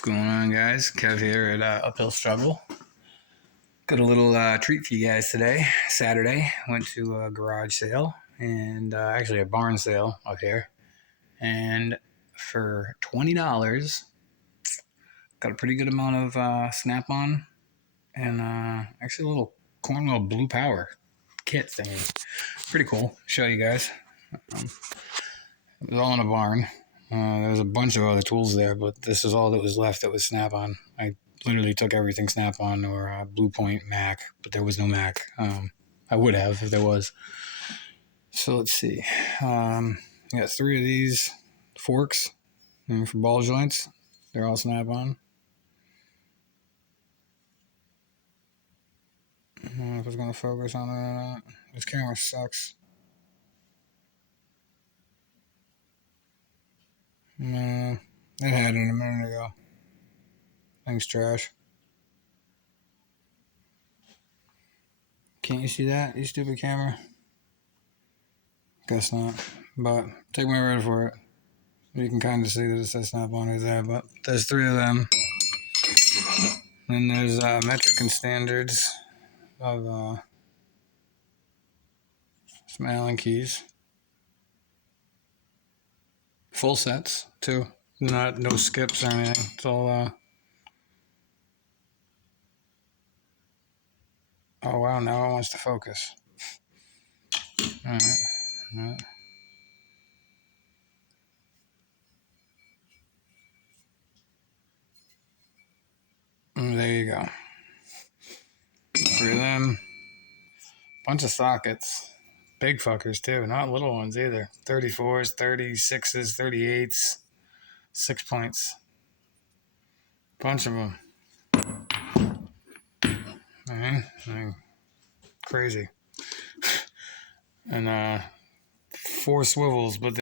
What's going on, guys? Kev here at Uphill Struggle. Got a little treat for you guys today. Saturday, went to a garage sale and actually a barn sale up here. And for $20, got a pretty good amount of Snap-on and actually a little Cornwell Blue Power kit thingy. Pretty cool. Show you guys. It was all in a barn. There was a bunch of other tools there, but this is all that was left that was Snap-on. I literally took everything Snap-on or Blue Point Mac, but there was no Mac. I would have if there was. So let's see. I got 3 of these forks for ball joints. They're all Snap-on. I don't know if it's going to focus on it or not. This camera sucks. No, it had it a minute ago. Thing's trash. Can't you see that, you stupid camera? Guess not. But take my word for it. You can kind of see that it says Snap-on right there, but there's 3 of them. Then there's metric and standards of some Allen keys. Full sets, too. No skips or anything. It's all, oh wow, now it wants to focus. Alright. And there you go. 3 of them. Bunch of sockets. Big fuckers too, not little ones either. 34s, 36s, 38s, 6 points. Bunch of them. Crazy. And 4 swivels, but